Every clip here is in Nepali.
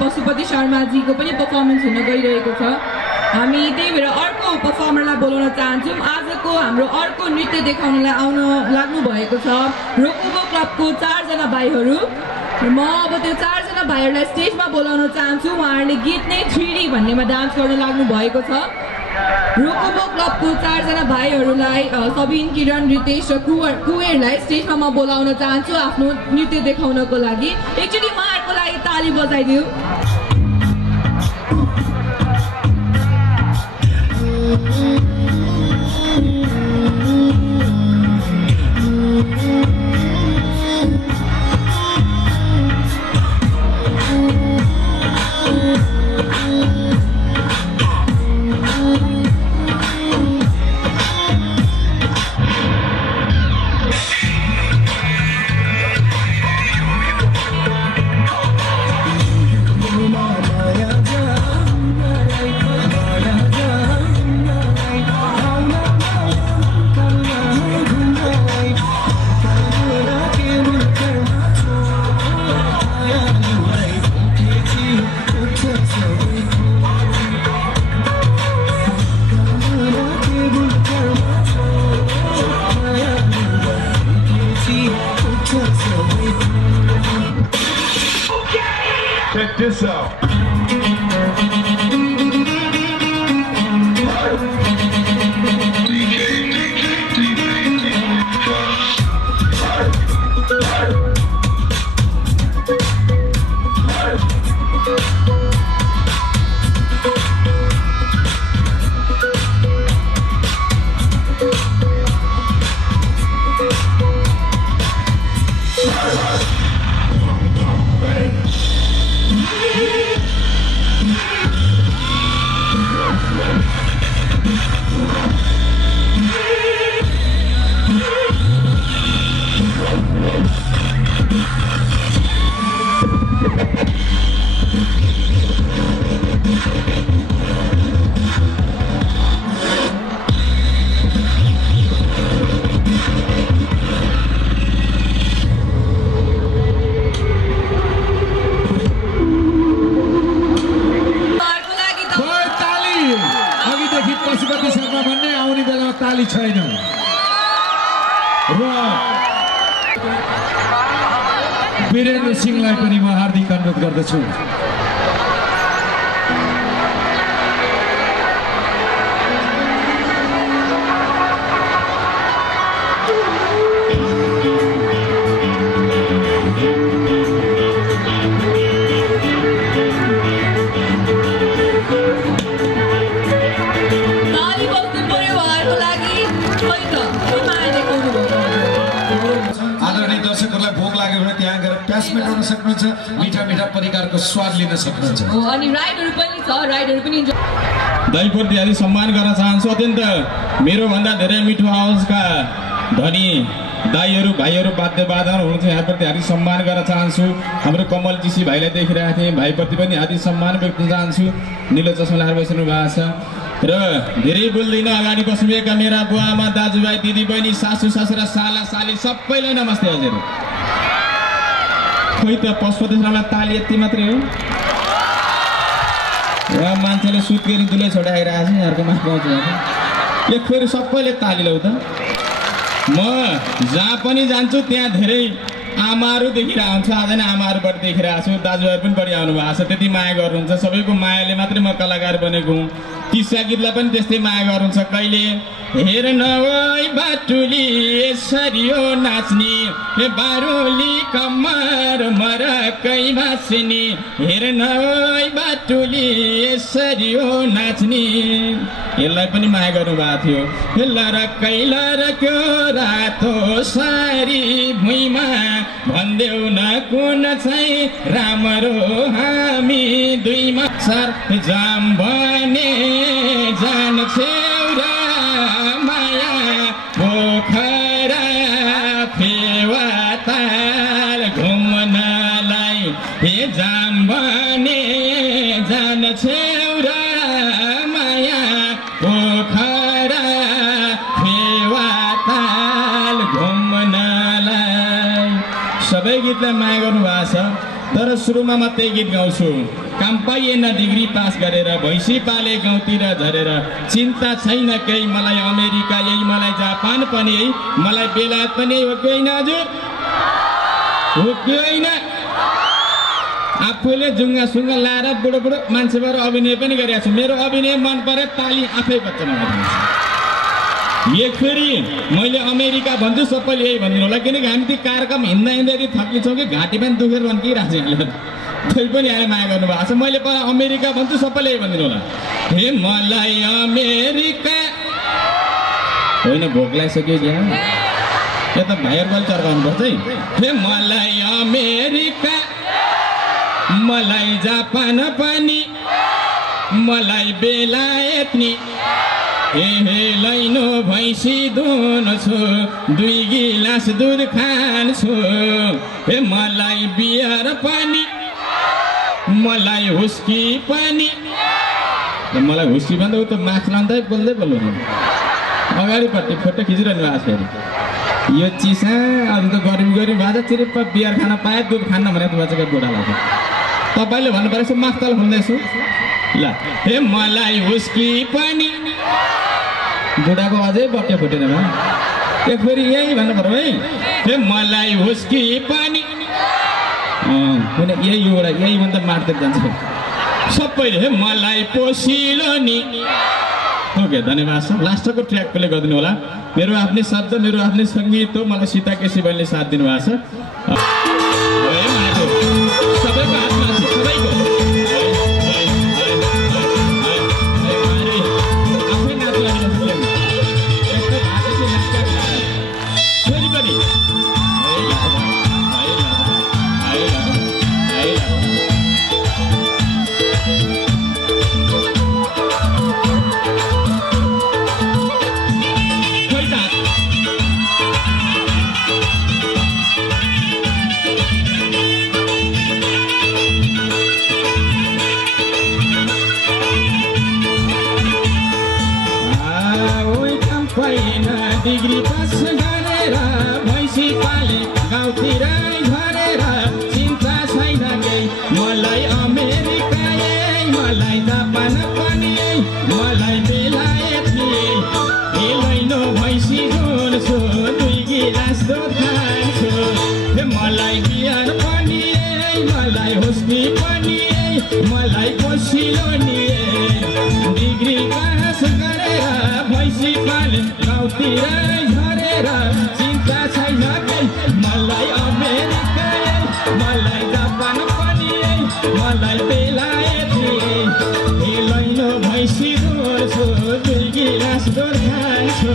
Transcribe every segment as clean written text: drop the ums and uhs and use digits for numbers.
पशुपति शर्माजीको पनि पर्फर्मेन्स हुन गइरहेको छ। हामी त्यही भएर अर्को पर्फर्मरलाई बोलाउन चाहन्छौँ। आजको हाम्रो अर्को नृत्य देखाउनलाई आउन लाग्नु भएको छ रोकोबो क्लबको 4 जना भाइहरू। म अब त्यो 4 जना भाइहरूलाई स्टेजमा बोलाउन चाहन्छु। उहाँहरूले गीत नै 3D भन्नेमा डान्स गर्न लाग्नु भएको छ। रोकोबो क्लबको 4 जना भाइहरूलाई सबिन, किरण, रितेश र कुवेरलाई स्टेजमा म बोलाउन चाहन्छु आफ्नो नृत्य देखाउनको लागि। एकचोटि उहाँहरूको लागि ताली बजाइदिऊ। Check this out. ताली छैन र वीरेन्द्र सिंहलाई पनि म हार्दिक अनुरोध गर्दछु। प्यासमेट गर्न सक्नुहुन्छ, मिठा मिठा परिकारको स्वाद लिन सक्नुहुन्छ। अनि राइडहरु पनि छ, राइडहरु पनि दाइको दियाली सम्मान गर्न चाहन्छु। अत्यन्त मेरो भन्दा धेरै मिठो आवाजका धनी दाइहरु भाइहरु वाद्यवादन हुनुहुन्छ, यहाँप्रति हार्दिक सम्मान गर्न चाहन्छु। हाम्रो कमल जीसी भाइलाई देखिरहेको थिएँ, भाइप्रति पनि हार्दिक सम्मान व्यक्त गर्न चाहन्छु। नीलो चस्मा लगाएर बस्नु भएको छ र धेरै बोल्दिन, अगाडि बस्नुभएका मेरा बुवा आमा दाजुभाइ दिदी बहिनी सासू ससुरा साला साली सबैलाई नमस्ते हजुर। खोइ त पशुपति शर्मालाई ताली यति मात्रै हो, मान्छेले सुत्केरी दुलै छोडाइरहेको छ, यहाँहरूको माथि पाउँछ एक फेरि सबैले ताली ल्याउ त। म जहाँ पनि जान्छु त्यहाँ धेरै आमाहरू देखिरहेको हुन्छ। आज नै आमाहरूबाट देखिरहेको छु, दाजुभाइ पनि बढी आउनु भएको छ, त्यति माया गर्नुहुन्छ। सबैको मायाले मात्रै म कलाकार बनेको हुँ। किस्सा गीतलाई पनि त्यस्तै माया गर्नुहुन्छ। कहिले हेर्न ओइ बाटुली यसरी हो नाच्ने, हे बारुली कम्मर मरकै भाँच्ने, हेर्न ओइ बाटुली यसरी हो नाच्ने, यसलाई पनि माया गर्नुभएको थियो। लरकै लरक्यो रातो सारी भुइँमा, भन्देऊ न कुन चाहिँ राम्रो हामी दुईमा, सर जाम भने जान्छौ र माया पोखरा फेवाताल घुम्नलाई, हे जाम भने जान्छौ र माया पोखरा फेवाताल घुम्नलाई। सबै गीतलाई माया गर्नुभएको छ, तर सुरुमा म त्यही गीत गाउँछु। काम पाइएन डिग्री पास गरेर, भैँसी पाले गाउँतिर झरेर, चिन्ता छैन केही मलाई अमेरिका यही, मलाई जापान पनि यही, मलाई बेलायत पनि यही। हो कि होइन हजुर? हो कि होइन? आफूले जुङ्गा सुङ्गा लाएर बुढो बुढो मान्छेबाट अभिनय पनि गरेको छु। मेरो अभिनय मन परे ताली आफै बच्च लगाइदिन्छु। एक फेरि मैले अमेरिका भन्छु, सबैले यही भनिदिनु होला, किनकि हामी ती कार्यक्रम हिँड्दा हिँड्दै यति थकिन्छौँ कि घाँटी पनि दुखेर भन्किरहेको छ। त्यही पनि आएर माया गर्नुभएको छ। मैले पर अमेरिका भन्छु, सबैले यही भनिदिनु होला, हे मलाई अमेरिका होइन, भोक लागिसक्यो क्या, यो त भाइहरूको चर्काउनुपर्छ है। हे मलाई अमेरिका, मलाई जापान पनि, मलाई बेलायत नि, हे लैनो भैँसी दुन्छु, 2 गिलास दुध खान्छु, हे मलाई बियर पनि, मलाई हुस्की पनि। मलाई हुस्की भन्दा उ त माछ लाँदै बोल्दै बोल्नु अगाडिपट्टि फोटो खिचिरहनु भएको छ। फेरि यो चिसा अझ त गरिब गरिब भए त चिरिप्प बियर खान पाए, दुध खान्न भनेको बच्चाको बुढालाई तपाईँले भन्नु परेछ, मास्तल खोल्दैछु ल। हे मलाई हुस्की पनि, बुढाको अझै बट्टे फुटेन भए एक फेरि यही भन्नु पर्यो है। हे मलाई हुस्की पनि, यही एउटा यही भन्दा मार्दै जान्छ सबैले। हे मलाई पोसिलो नि। ओके, धन्यवाद सर। लास्टको ट्र्याक प्ले गरिदिनु होला। मेरो आफ्नै शब्द, मेरो आफ्नै सङ्गीत हो। मलाई सीता केसी बहिनीले साथ दिनुभएको छ। सबैको हातमा छ, सबैको आफै नाच लाग्नु डिग्री पास गरेर, भैँसी पाले गाउँतिर झरेर, चिन्ता छैन केही मलाई अमेरिका यही, मलाई जापान पनि यही, मलाई बेलायत नि, हे लैनो भैँसी दुन्छु, 2 गिलास दुध खान्छु, हे मलाई बियर पनि यही, मलाई हुस्की पनि यही, मलाई पोसिलो नि। डिग्री पास गरेर, भैँसी पाले गाउँतिर झरेर, चिन्ता छैन केही मलाई अमेरिका यही, मलाई जापान पनि यही, मलाई बेलायत नि, हे लैनो भैँसी दुन्छु, 2 गिलास दुध खान्छु,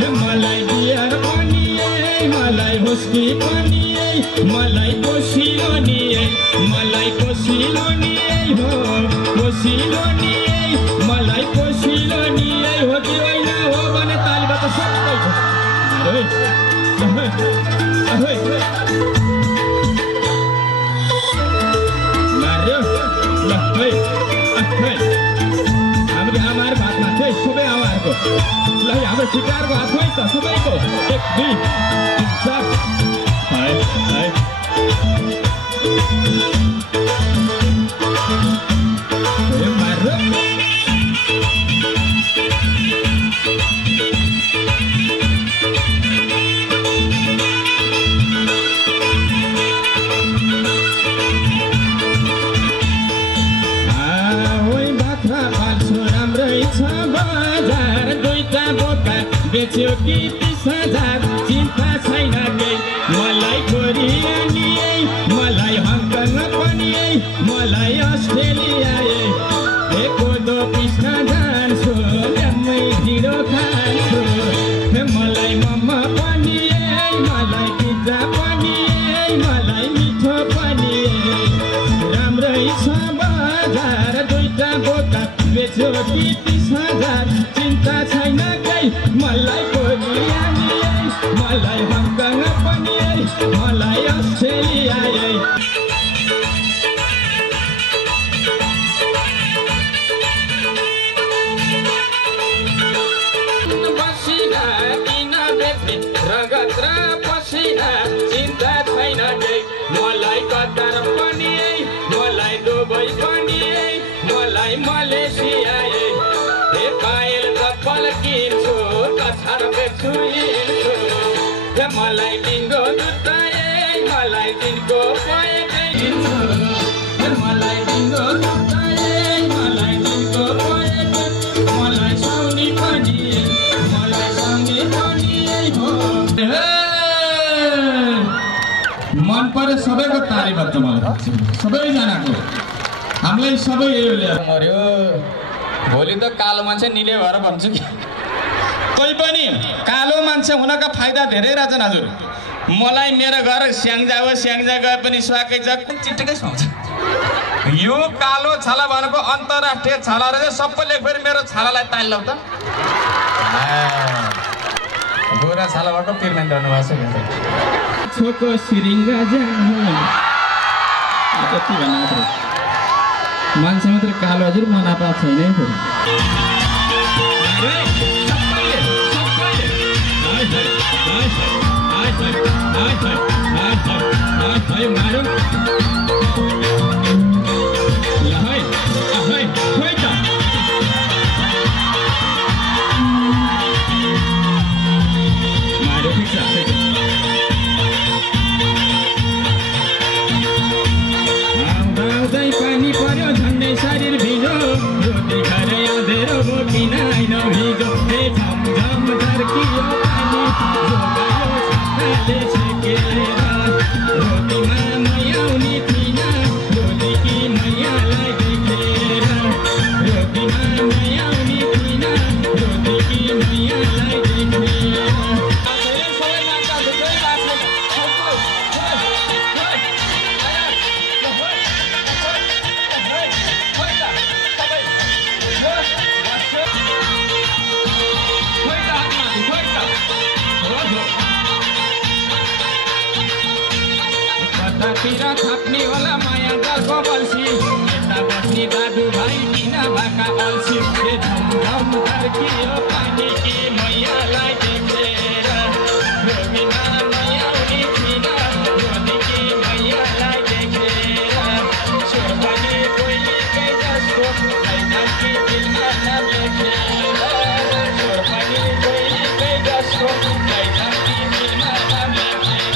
हे मलाई बियर पनि यही, मलाई हुस्की पनि यही, मलाई पोसिलो नि, मलाई पोसिलो नि हो, पोसिलो नि, मलाई पोसिलो नि हो कि होइन हो भने तालीबाट सबै छ। मार्यो ल है, हाम्रो आमाहरूको हातमा छ, सबै आमाहरूको ल, हाम्रो ठिकाहरूको हातमै छ सबैको। 1 2 3 4 है। बेच्यो कि 30,000 चिन्ता छैन केही मलाई कोरिया नि मलाई हङकङ पनि मलाई अस्ट्रेलिया कोदो पिस्न जान्छु ल्याम्मै ढिँडो खान्छु मलाई मोमो पनि मलाई पिज्जा पनि मलाई मिठो पनि राम्रै छ बजार दुईटा बोका बेच्यो कि 30,000 चिन्ता छैन केही मलाई कोरिया नि मलाई हङकङ पनि मलाई अस्ट्रेलिया बसिना किन बेच्ने रगत र पसिना चिन्ता छैन केही मलाई कतार पनि मलाई दुबई पनि मलाई मलेसिया पायल कपाल किन्छु कछाड बेच्छु हिँड्छु मलाई दिनको जुत्ता मलाई दिनको पएकै किन्छु मलाई दिनको जुत्ता मलाई दिनको पएकै मलाई साउनी पनि मन पर्यो सबैको तारिफ गर्छ मलाई सबैजनाको हामीलाई सबै मर्यो भोलि त कालो मान्छे निले भएर भन्छु कि कोही पनि कालो मान्छे हुनका फाइदा धेरै रहेछन् हजुर मलाई मेरो घर स्याङ्जा गए पनि स्वाकै छ चिटिकै सुहाउँछ यो कालो छाला भनेको अन्तर्राष्ट्रिय छाला रहेछ सबैले फेरि मेरो छालालाई ताल्लौ त गोरा छाला भएको पिरमेन गर्नुभएको छ छोको सिरिङ्गा जति भन्नु मात्रै मान्छे मात्रै कालो हजुर मनापा छैन पानी पर्यो झन्डै शरीर भिजो रोटी खाएर अँधेरो बोकिन आइन भिजो झमझम झर्कियो पानी जोगायो छाताले छेकेर रोटीमा मैयाउनी थिइनँ रोटीकी मैयालाई देखेर रोटीमा मैयाउनी थिइनँ रोटीकी मैयालाई देखेर तिर थाप्ने होला माया जलको बल्छी यता बस्ने दाजुभाइ किन भएका अल्छी झमझम झर्कियो पानी कि मैयालाई देखेर रोटीमा मैयाउनी थिइनँ रोटीकी मैयालाई देखेर स्वर पनि कोहीकै जस्तो छैन कि दिलमा नाम लेखेर स्वर पनि कोहीकै जस्तो छैन कि दिलमा नाम लेखेर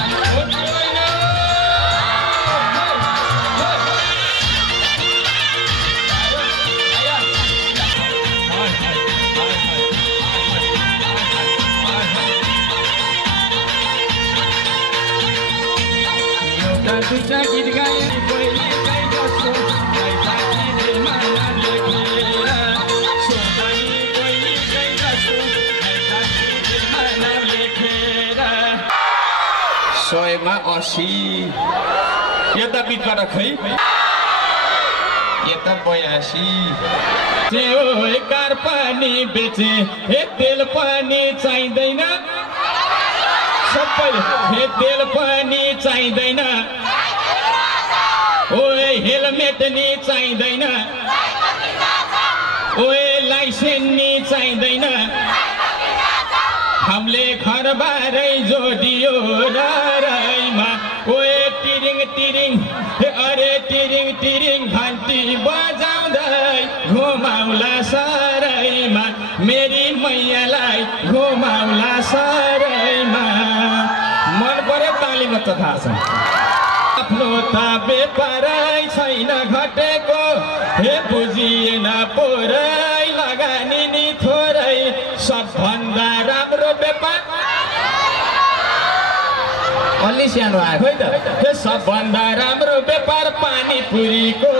दुईटा गीत गाए कोहीकै जस्तो छैन कि दिलमा नाम लेखेर स्वर पनि कोहीकै जस्तो छैन कि दिलमा नाम लेखेर 100 मा 80 यता बिचबाट खै यता 82 कार पनि बेचे तेल पनि चाहिँदैन सबैले तेल पनि चाहिँदैन ओए हेलमेट नि चाहिँदैन ओए लाइसेन्स नि चाहिँदैन हामीले घरबारै जोडियो रैमा ओए टिरिङ टिरिङ अरे टिरिङ टिरिङ घन्टी बजाउँदै घुमाउला सरैमा मेरी मैयालाई घुमाउला सरैमा मन पर्यो तालीमा त थाहा छ आफ्नो त बेपारै छैन घटेको हे बुझिएन पोरै लगानी नि थोरै सबभन्दा राम्रो अलि सानो आयो खोइ त सबभन्दा राम्रो व्यापार पानीपुरीको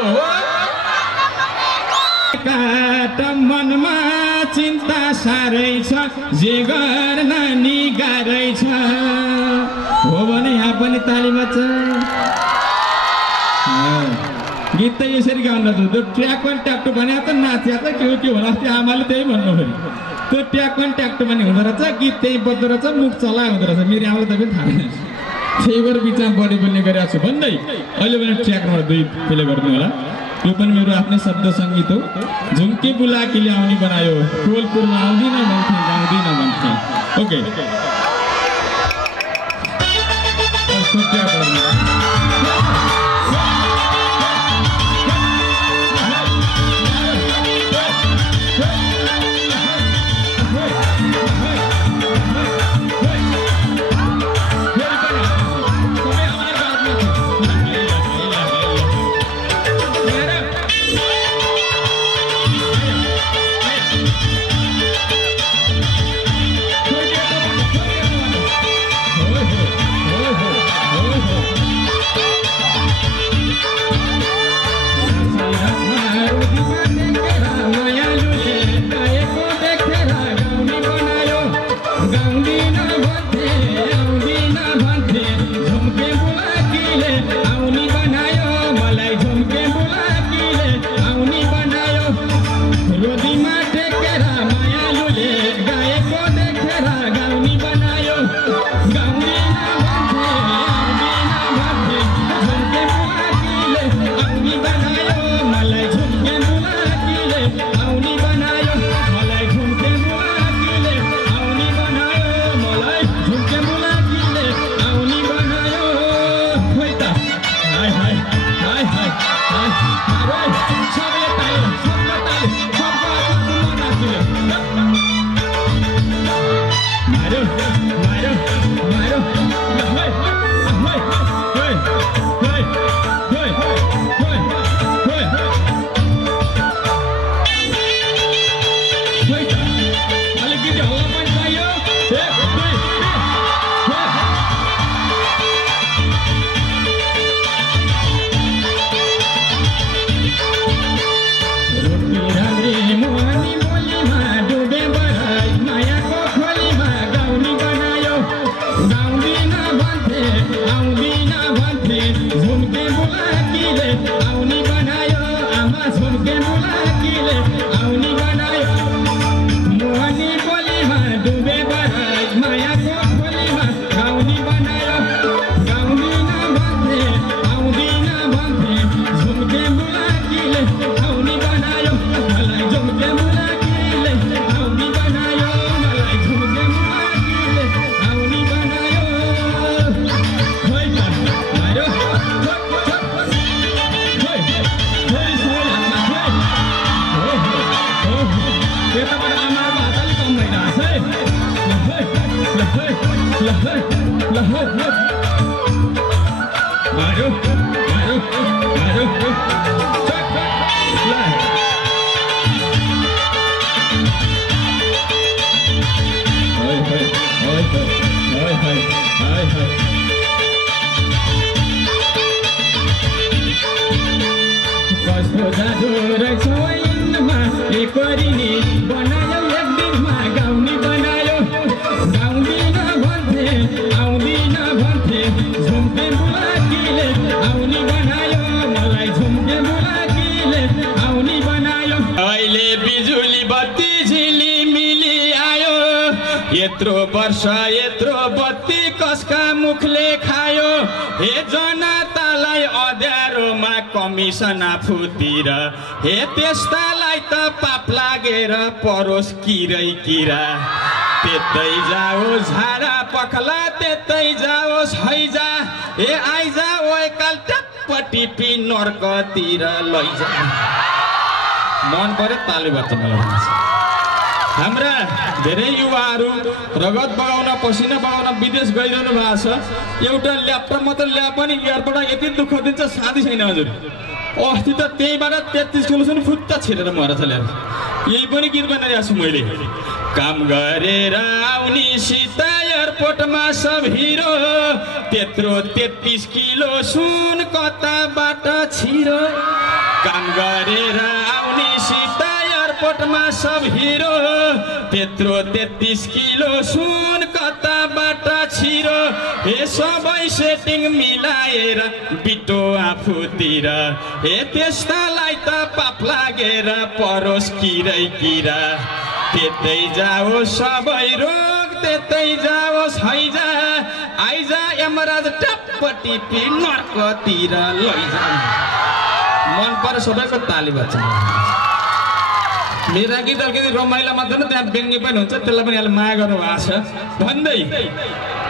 काट मनमा चिन्ता साह्रै छ जे गर्न नि गाह्रै छ हो भने यहाँ पनि ताली बज्छ गीत त यसरी गाउन त्यो ट्र्याक पनि ट्याक्टो भने त नाच्या त के होला अस्ति आमाले त्यही भन्नु फेरि त्यो ट्र्याक पनि ट्याक्टो पनि हुँदो रहेछ गीत त्यही बज्दो रहेछ मुख चला हुँदो रहेछ मेरो आमाले त पनि थाहा छैन त्यही भएर बिचमा बढी बोल्ने गरेको छु भन्दै अहिले पनि ट्र्याकमा 2 प्ले गर्नु होला यो पनि मेरो आफ्नै शब्द सङ्गीत हो झुम्के बुलाकीले आउनी बनायो टोलपुरमा आउँदिन भन्थे गाउँदिन भन्थे ओके यत्रो वर्ष यत्रो बत्ती कसका मुखले खायो हे जनतालाई अँध्यारोमा कमिसन आफूतिर हे त्यस्तालाई त पाप लागेर परोस् किरै किरा त्यतै जाओस् झारा पखला त्यतै जाओस् हैजा हे आइजा ओइकाल टप्पटिपी नर्कतिर लैजा मन पर्यो ताली बज्छ मलाई हाम्रा धेरै युवाहरू रगत बगाउन पसिना बगाउन विदेश गइरहनु भएको छ एउटा ल्यापटप मात्र ल्याए पनि एयरपोर्टमा यति दुःख दिन्छ साथी छैन हजुर अस्ति त त्यहीबाट 33 किलोसम्म फुत्ता छिरेर मरेछ ल्याएर यही पनि गीत बनाइरहेको छु मैले काम गरेर आउनीसित एयरपोर्टमा सब हिरो त्यत्रो 33 किलो सुन कताबाट छिरो काम गरेर आउनीसित एयरपोर्टमा सब हिरो त्यत्रो 33 किलो सुन कताबाट छिरो हे सबै सेटिङ मिलाएर बिटो आफूतिर हे त्यस्तालाई त पाप लागेर परोस् किरै किरा त्यतै जाओस् सबै रोग त्यतै जाओस् हैजा आइजा यमराज टप्पटी नर्कतिर लैजा मन पर सबैको ताली बज्छ मेरा गीत अलिकति रमाइलो मात्र न त्यहाँ व्यङ्ग्य पनि हुन्छ त्यसलाई पनि अहिले माया गर्नु भएको छ भन्दै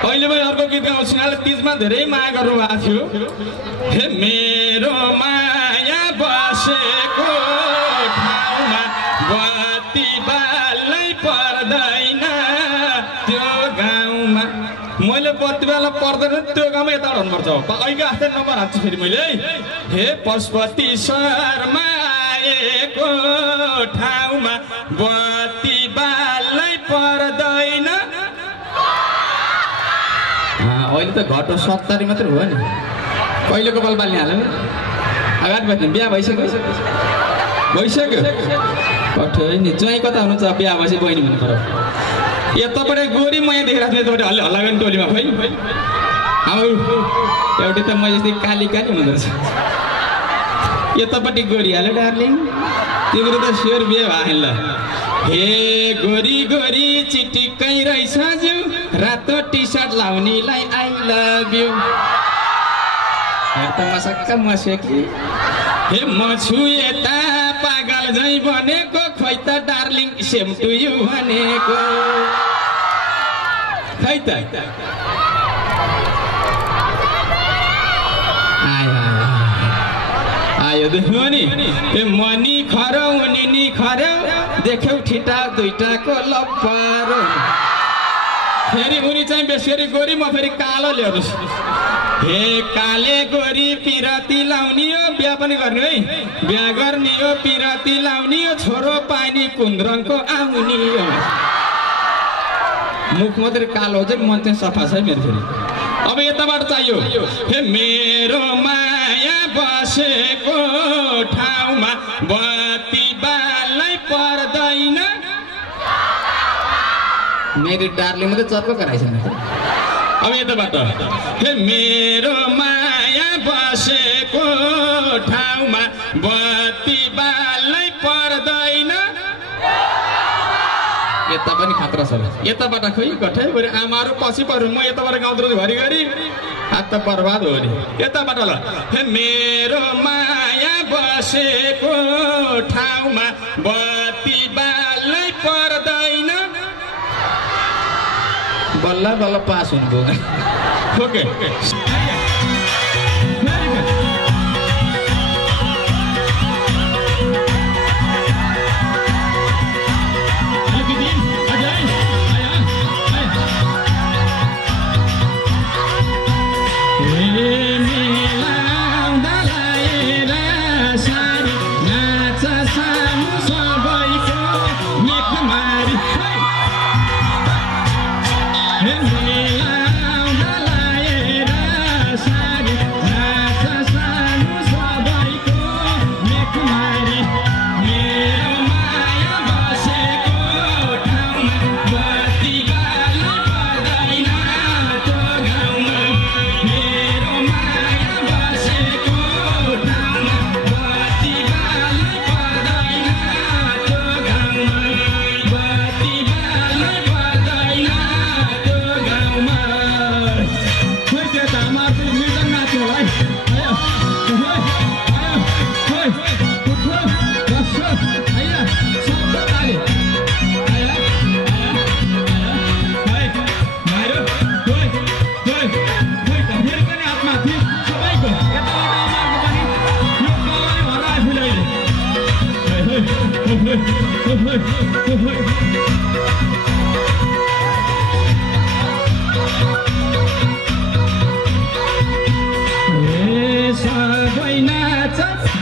अहिले पनि अर्को गीत गाउँछु अहिले तिजमा धेरै माया गर्नु भएको थियो हे मेरो माया बसेको ठाउँमा बत्ती बाल्नै पर्दैन त्यो गाउँमा मैले बत्ती बाल्न पर्दैन त्यो गाउँमा यता हुनुपर्छ अहिले आफ्नै नम्बर हाल्छु फेरि मैले हे पशुपति शर्मा आएको ठाउँमा बत्ती बाल्नै पर्दैन अहिले त घटो 70 मात्रै हो नि कहिलेको बल बाल्ने हाल्यो अगाडि बस्ने बिहा भइसक्यो कठै नि ज्वाइँ कता हुनुहुन्छ बिहा भएपछि बहिनी भन्नु पर्यो यताबाट गोरी म यहाँ देखिरहेको थिएँ तपाईँले हल्ला गर्ने टोलीमा खै एउटै त म जस्तै काली काली हुँदो रहेछ यतापट्टि गोरी हाल्यो डार्लिङ तिम्रो त स्योर बिहे भएन ल हे गोरी गोरी चिटिक्कै रहेछ जिउ रातो टी सर्ट लाउनेलाई आई लभ यु त मसक्क मस्यो कि हे म छु यता पागल झै भनेको खोइ त डार्लिङ सेम टु यु भनेको खै त आयो देख्नु नि ए मनी खरौ नि खरौ देख्यौ ठिटा दुईटाको लप्पर फेरि उनी चाहिँ बेसरी गोरी म फेरि कालो ल्याउँछु हे काले गोरी पिराती लाउने हो बिहा पनि गर्ने है बिहा गर्ने हो पिराती लाउने हो छोरो पानी कुन्द्रङको आउने हो मुख मात्रै कालो हो चाहिँ मन चाहिँ सफा छ मेरो फेरि अब यताबाट चाहियो हे मेरो माया बसेको ठाउँमा बत्ती बाल्नै पर्दैन मेरो डार्लिङ मात्रै चर्को कराइछन् अब यताबाट हे मेरो माया बसेको ठाउँमा बत्ती बाल्नै पर्दैन यता पनि खतरा छ यताबाट खोइ कठै भरि आमाहरू पछि पर्नु म यताबाट गाउँदै घरिघरि हात त बर्बाद हो नि यताबाट ल हे मेरो माया बसेको ठाउँमा बत्ती बाल्नै पर्दैन बल्ल बल्ल पास हुनुभयो ओके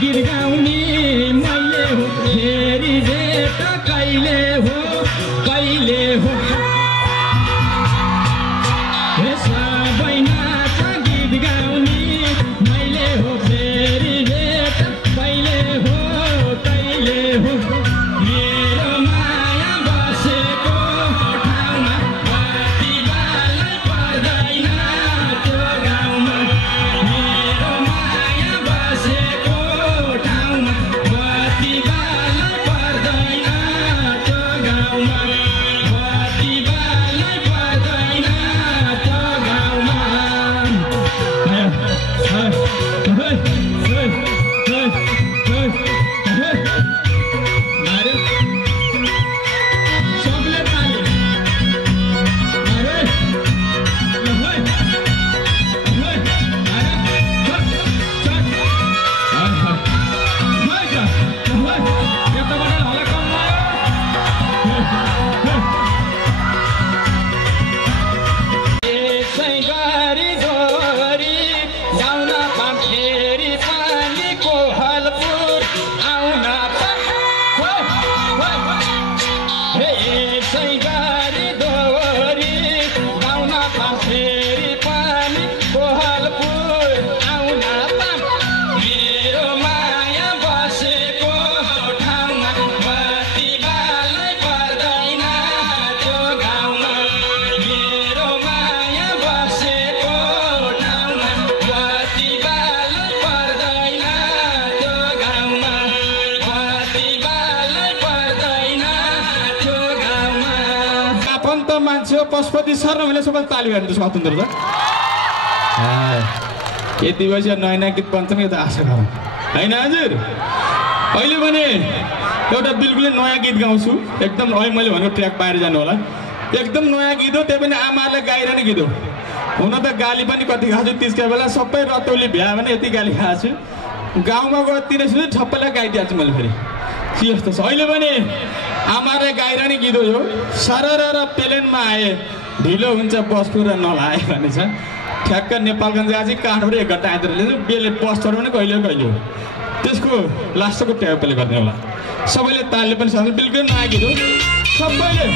गीत गाउने मैले हो फेरि जे त कहिले हो कहिले सबै नाच गीत गाउने मैले हो फेरि भेट कहिले हो मेरो माया बसेको ठाउँमा बत्ती बाल्नै पर्दैन त्यो गाउँमा मेरो माया बसेको ठाउँमा बत्ती बाल्नै पर्दैन त्यो गाउँमा बत्ती बाल्नै पर्दैन त्यो गाउँमा पशुपति सर र मैले सबै ताली गर्ने त स्वतन्त्र छ यति बजी नयाँ नयाँ गीत बन्छ नि यो त आशा गरौँ होइन हजुर अहिले भने एउटा बिल्कुलै नयाँ गीत गाउँछु एकदम अहिले मैले भनेको ट्र्याक बाहिर जानु होला एकदम नयाँ गीत हो त्यही पनि आमाले गाइरहने गीत हो हुन त गाली पनि कति खाएको छु त्यसका बेला सबै रतौली भ्या भने यति गाली खाएको छु गाउँमा गएर तिनै सुझै ठप्पैलाई गाइदिहाल्छु मैले फेरि यस्तो छ अहिले भने आमाले गाइरहने गीत हो यो सरर र प्लेनमा आए ढिलो हुन्छ बसको र नलाए भने छ ठ्याक्क नेपालगञ्ज चाहिँ काठमाडौँ 1 घन्टा आइदिएर बेले बस चढ्यो भने कहिले कहिले हो त्यसको लास्टको ट्याग प्ले गर्ने होला सबैले तालले पनि सक्छ बिल्कुल नयाँ गीत हो सबैले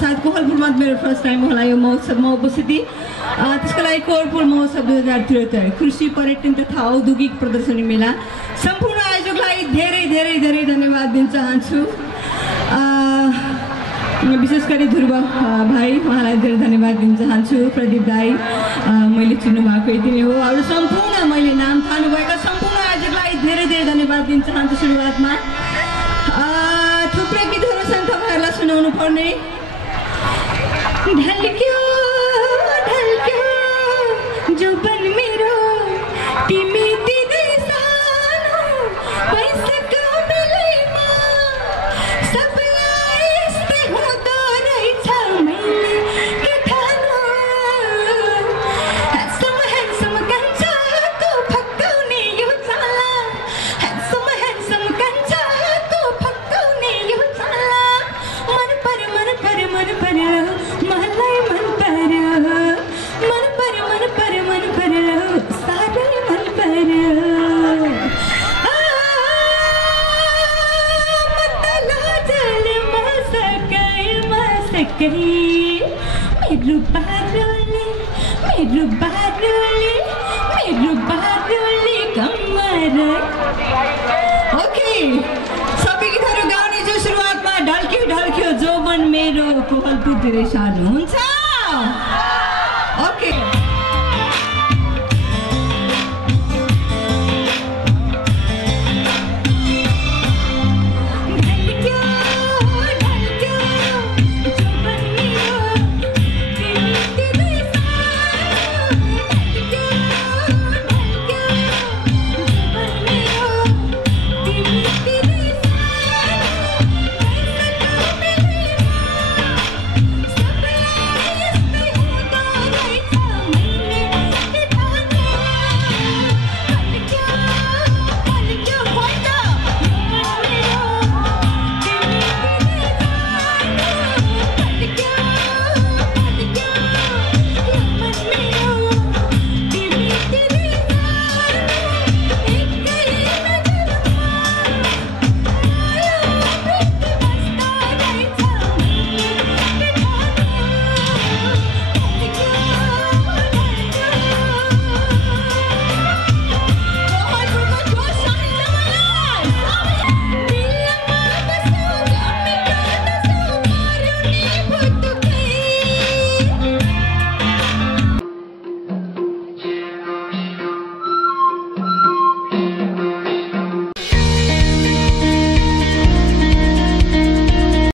सायद कोहलपुरमा मेरो फर्स्ट टाइम होला यो महोत्सवमा उपस्थिति त्यसको लागि कोहलपुर महोत्सव 2073 कृषि पर्यटन तथा औद्योगिक प्रदर्शनी मेला सम्पूर्ण आयोजकलाई धेरै धेरै धेरै धन्यवाद दिन चाहन्छु विशेष गरी ध्रुव भाइ उहाँलाई धेरै धन्यवाद दिन चाहन्छु प्रदीप दाई मैले चिन्नु भएको यति नै हो अरू सम्पूर्ण मैले नाम थाल्नुभएका सम्पूर्ण आयोजकलाई धेरै धेरै धन्यवाद दिन चाहन्छु सुरुवातमा थुप्रै गीतहरू छन् तपाईँहरूलाई सुनाउनु पर्ने ढल्क्यो ढल्क्यो जुबन मेरो तिमी दिँदै सानो पैसाको बेलैमा सबैलाई यस्तै हुँदो रहेछ मैले के ठानो ह्यान्डसम कान्छाको फकाउने यो चाला ह्यान्डसम कान्छाको फकाउने यो चाला सकै मेरो बारुले कमर। ओके, सबै गीतहरू गाउने जो सुरुवातमा ढल्क्यो ढल्क्यो जोबन मेरो कोहलपुरतिरै सार्नुहुन्छ।